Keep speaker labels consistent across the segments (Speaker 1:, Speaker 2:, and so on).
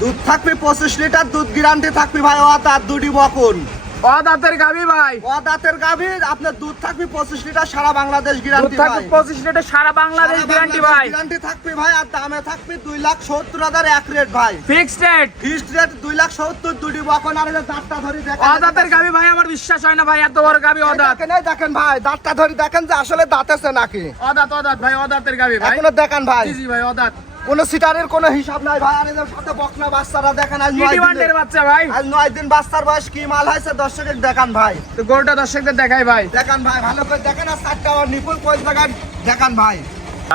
Speaker 1: দুধ থাকবে পঁচিশ লিটার দুধ গ্যারান্টি থাকবে ভাই তার দুটি বকন
Speaker 2: ও দাঁতের গাবি ভাই।
Speaker 1: ও দাঁতের গাভী আপনার দুধ থাকবে পঁচিশ লিটার সারা বাংলাদেশ গ্যারান্টি
Speaker 2: থাকবে পঁচিশ লিটার সারা বাংলাদেশ গ্যারান্টি ভাই।
Speaker 1: গ্যারান্টি থাকবে ভাই আর দামে থাকবে দুই লাখ সত্তর হাজার এক রেট ভাই।
Speaker 2: ফিক্সড রেট
Speaker 1: ফিক্সড রেট দুই লাখ সত্তর দুটি বকন আর দাঁতটা ধরি দেখেন।
Speaker 2: ও দাঁতের গাবি ভাই আমার বিশ্বাস হয় না ভাই এত বড় গাবি ও দাঁত
Speaker 1: দেখেন দেখেন ভাই দাঁতটা ধরি দেখেন যে আসলে দাঁতেছে নাকি।
Speaker 2: ও দাঁত ও দাঁত ভাই ও দাঁতের গাবি ভাই।
Speaker 1: এখনও দেখেন ভাই।
Speaker 2: জি ভাই ও দাঁত
Speaker 1: কোনো সিটারের কোনো হিসাব নাই ভাই আর সাথে বকনা বাচ্চারা দেখেন আজ নয় দিনের
Speaker 2: বাচ্চা ভাই?
Speaker 1: আজ নয় দিন বাচ্চার বয়স কি মাল হয়েছে দর্শকের দেখান ভাই।
Speaker 2: তো গরুটা দর্শকদের দেখাই ভাই।
Speaker 1: দেখান ভাই ভালো করে দেখেন আর আমার নিপুল কই জায়গায় দেখান ভাই।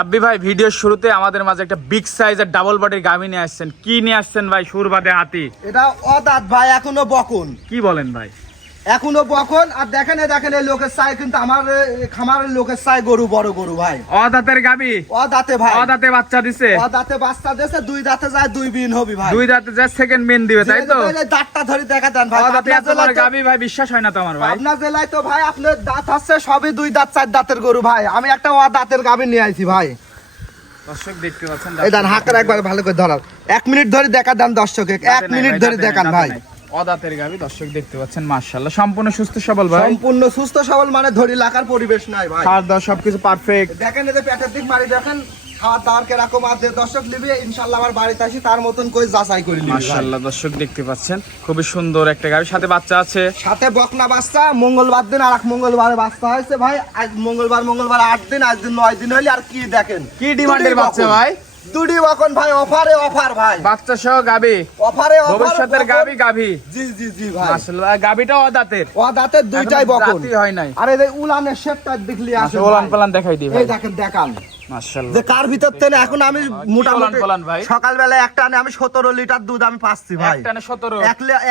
Speaker 2: আব্বি ভাই ভিডিওর শুরুতে আমাদের মাঝে একটা বিগ সাইজের ডাবল বডির গাভি নিয়ে আসছেন। কি নিয়ে আসছেন ভাই সুর বাদে হাতি?
Speaker 1: এটা অদাত ভাই এখনও বকুন
Speaker 2: কি বলেন ভাই?
Speaker 1: এখনও বকন আর দেখেন দেখেন এই লোকের চাই কিন্তু আমার খামারের লোকের চাই গরু বড় গরু ভাই।
Speaker 2: ও দাঁতের গাবি?
Speaker 1: অদাতে ভাই।
Speaker 2: ও দাঁতে বাচ্চা দিছে?
Speaker 1: অদাতে বাচ্চা দিয়েছে দুই দাঁতে যায় দুই বিন হবি ভাই।
Speaker 2: দুই দাঁতে যা সেকেন্ড মেন দিবে তাই তো?
Speaker 1: দাঁতটা ধরে দেখা দেন ভাই।
Speaker 2: ও দাঁতে
Speaker 1: আপনার
Speaker 2: এত বড়
Speaker 1: জেলায় তো-
Speaker 2: গাবি ভাই বিশ্বাস হয় না তো আমার ভাই।
Speaker 1: আপনার জেলায় তো ভাই আপনার দাঁত হচ্ছে সবই দুই দাঁত চার দাঁতের গরু ভাই। আমি একটা ও দাঁতের গাভী নিয়ে আইছি ভাই।
Speaker 2: দর্শক দেখতে পাচ্ছেন
Speaker 1: এই দেন হাতের একবার ভালো করে ধরার এক মিনিট ধরে দেখা দেন দর্শকে এক মিনিট ধরে দেখান ভাই।
Speaker 2: নাই। ও দাঁতের গাবি দর্শক দেখতে পাচ্ছেন মাশাআল্লাহ। সম্পূর্ণ সুস্থ সবল ভাই।
Speaker 1: সম্পূর্ণ সুস্থ সবল মানে ধরি লাখার পরিবেশ নাই ভাই।
Speaker 2: খাওয়ার দাওয়া সবকিছু পারফেক্ট
Speaker 1: দেখেন পেটের দিক মারি দেখেন খাওয়ার দাওয়ার কীরকম আছে দর্শক নিবি ইনশাল্লাহ আমার বাড়িতে আসি তার মতন করে যাচাই করে নিবি
Speaker 2: মাশাআল্লাহ দর্শক দেখতে পাচ্ছেন খুবই সুন্দর একটা গাবি। সাথে বাচ্চা আছে।
Speaker 1: সাথে বকনা বাচ্চা মঙ্গলবার দিন আর এক মঙ্গলবারে বাচ্চা হয়েছে ভাই। আজ মঙ্গলবার মঙ্গলবার আট দিন আজ দিন নয় দিন হইলে আর কি দেখেন?
Speaker 2: কি ডিমান্ডের বাচ্চা ভাই?
Speaker 1: দুটি বকন ভাই অফারে অফার ভাই।
Speaker 2: বাচ্চা সহ গাবি।
Speaker 1: অফারে অফার
Speaker 2: ভবিষ্যতের গাবি গাবি।
Speaker 1: জি জি জি ভাই।
Speaker 2: মাশাআল্লাহ গাবিটা ও দাঁতের
Speaker 1: ও দাঁতের দুইটাই বকন।
Speaker 2: রাতি হয় নাই।
Speaker 1: আর এই উলানের শেপটা দেখলি
Speaker 2: ওলান পালান দেখাই দিই ভাই।
Speaker 1: এই দেখেন। দেখান যে কার ভিতর থেকে এখন আমি মোটামুটি
Speaker 2: ওলান পালান ভাই?
Speaker 1: সকালবেলা এক টানে আমি সতেরো লিটার দুধ আমি পাচ্ছি ভাই।
Speaker 2: একটানে 17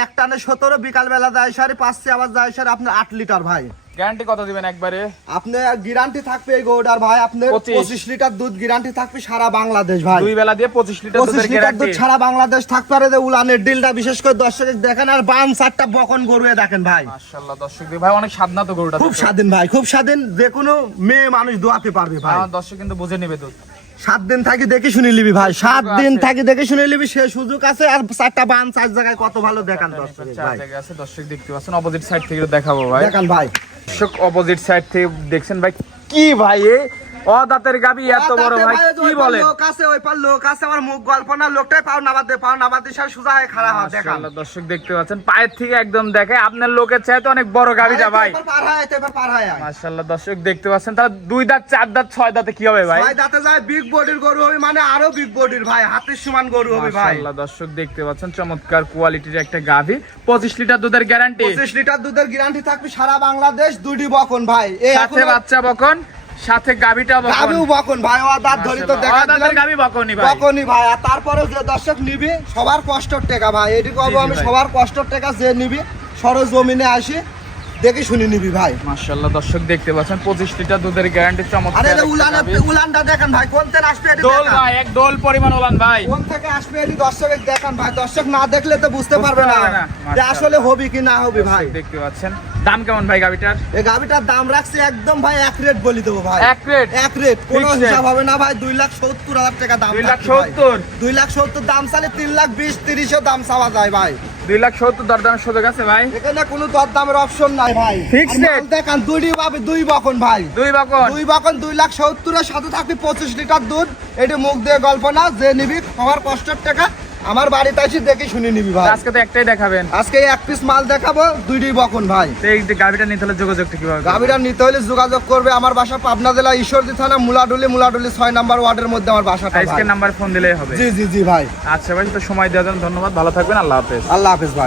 Speaker 1: এক টানে সতেরো বিকাল বেলা যায় সারি পাচ্ছি আবার যায় সারি আপনার আট লিটার ভাই।
Speaker 2: গ্যারান্টি কত দিবেন একবারে?
Speaker 1: আপনি গ্যারান্টি থাকবে এই গৌডার ভাই আপনার
Speaker 2: 25
Speaker 1: লিটার দুধ গ্যারান্টি থাকবে সারা বাংলাদেশ ভাই।
Speaker 2: দুই বেলা দিয়ে 25 লিটার দুধের
Speaker 1: লিটার দুধ সারা বাংলাদেশ থাকতে পারে যে উলানের ডিলটা বিশেষ করে দর্শক দেখেন আর বান চারটা বকন গরুয়ে দেখেন ভাই।
Speaker 2: মাশাআল্লাহ দর্শক ভাই অনেক স্বাদ না তো গরুটা
Speaker 1: খুব স্বাধীন ভাই খুব স্বাধীন। যে কোনো মেয়ে মানুষ দোয়াতে পারবে ভাই।
Speaker 2: আমার দর্শক কিন্তু বুঝে নেবে দুধ।
Speaker 1: সাত দিন থাকি দেখে শুনে নিবি ভাই। সাত দিন থাকি দেখে শুনে নিবি সে সুযোগ আছে। আর চারটা বান চার জায়গায় কত ভালো দেখান দর্শক
Speaker 2: আছে দর্শক দেখতে পাচ্ছেন। অপোজিট সাইড থেকে দেখাবো ভাই।
Speaker 1: দেখান ভাই।
Speaker 2: অপোজিট সাইড থেকে দেখছেন ভাই কি ভাই এ ও দাঁতের গাবি এত বড় ভাই কি বলে
Speaker 1: লোক আছে ওই পার লোক আছে আমার মুখ গল্প না লোকটাই পাও নামাতে দে পাও নামাতে সার সুজা হয়ে খাড়া হয় দেখান।
Speaker 2: মাশাআল্লাহ দর্শক দেখতে পাচ্ছেন পায়ের থেকে একদম দেখে আপনার লোকের চাইতে অনেক বড় গাবিটা ভাই।
Speaker 1: পার হয় এবার পার হয়
Speaker 2: মাশাআল্লাহ দর্শক দেখতে পাচ্ছেন তাহলে দুই দাঁত চার দাঁত ছয় দাঁতে কি হবে ভাই?
Speaker 1: ভাই দাঁতে যায় বিগ বডির গরু হবে মানে আরও বিগ বডির ভাই হাতের সমান গরু হবে ভাই।
Speaker 2: মাশাআল্লাহ দর্শক দেখতে পাচ্ছেন চমৎকার কোয়ালিটির একটা গাবি পঁচিশ লিটার দুধের গ্যারান্টি
Speaker 1: পঁচিশ লিটার দুধের গ্যারান্টি থাকবে সারা বাংলাদেশ দুটি বকন ভাই। এই
Speaker 2: সাথে বাচ্চা বকন সাথে গাবিটা বকন।
Speaker 1: গাবিও বকন ভাই ও দাঁত ধরি তো দেখা দিলাম।
Speaker 2: গাবি বকনি ভাই।
Speaker 1: বকনি ভাই আর তারপরে যে দর্শক নিবি সবার কষ্টর টেকা ভাই এটি কব
Speaker 2: জি
Speaker 1: আমি সবার কষ্টর টেকা যে নিবি সরজ জমিনে আসি দেখে শুনে নিবি ভাই।
Speaker 2: মাশাআল্লাহ দর্শক দেখতে পাচ্ছেন পঁচিশ লিটার দুধের গ্যারান্টি চমৎকার।
Speaker 1: আরে উলান উলানটা দেখেন ভাই কোন থেকে আসবে এটি
Speaker 2: দোল ভাই এক দোল পরিমাণ উলান ভাই।
Speaker 1: কোন থেকে আসবে এটি দর্শকের দেখেন ভাই দর্শক না দেখলে তো বুঝতে পারবে না। যে আসলে হবি কি না হবি ভাই।
Speaker 2: দেখতে পাচ্ছেন দাম কেমন ভাই গাবিটার?
Speaker 1: এই গাভিটার দাম রাখছি একদম ভাই এক রেট বলি দেবো ভাই।
Speaker 2: এক রেট
Speaker 1: এক রেট কোনো হিসাব হবে না ভাই দুই লাখ সত্তর হাজার টাকা দাম
Speaker 2: দুই লাখ সত্তর?
Speaker 1: দুই লাখ সত্তর দাম চালে তিন লাখ বিশ তিরিশও দাম চাওয়া যায় ভাই।
Speaker 2: দুই লাখ সত্তর দরদামের সুযোগ আছে ভাই?
Speaker 1: এখানে কোনো দরদামের অপশন নাই ভাই। মাল
Speaker 2: rate?
Speaker 1: দেখান দুই পাবে দুই বকন ভাই।
Speaker 2: দুই বাকন?
Speaker 1: দুই বকন দুই লাখ সত্তরের সাথে থাকবে পঁচিশ লিটার দুধ। এটি মুখ দিয়ে গল্প না যে নিবি আমার কষ্টের টাকা আমার বাড়িতে আসি দেখে শুনে নিবি ভাই।
Speaker 2: আজকে তো একটাই দেখাবেন।
Speaker 1: আজকে এক পিস মাল দেখাবো দুইটি বকন ভাই।
Speaker 2: এই যে গাবিটা নিতে হলে যোগাযোগ কীভাবে?
Speaker 1: গাভীরা নিতে হলে যোগাযোগ করবে আমার বাসা পাবনা জেলা ঈশ্বরজি থানা মুলাডুলি মুলাডুলি ছয় নাম্বার ওয়ার্ডের মধ্যে আমার বাসাটা আজকে
Speaker 2: নাম্বার ফোন দিলেই হবে।
Speaker 1: জি জি জি ভাই।
Speaker 2: আচ্ছা ভাই তো সময় দেওয়ার জন্য ধন্যবাদ। ভালো থাকবেন আল্লাহ হাফেজ।
Speaker 1: আল্লাহ হাফেজ ভাই।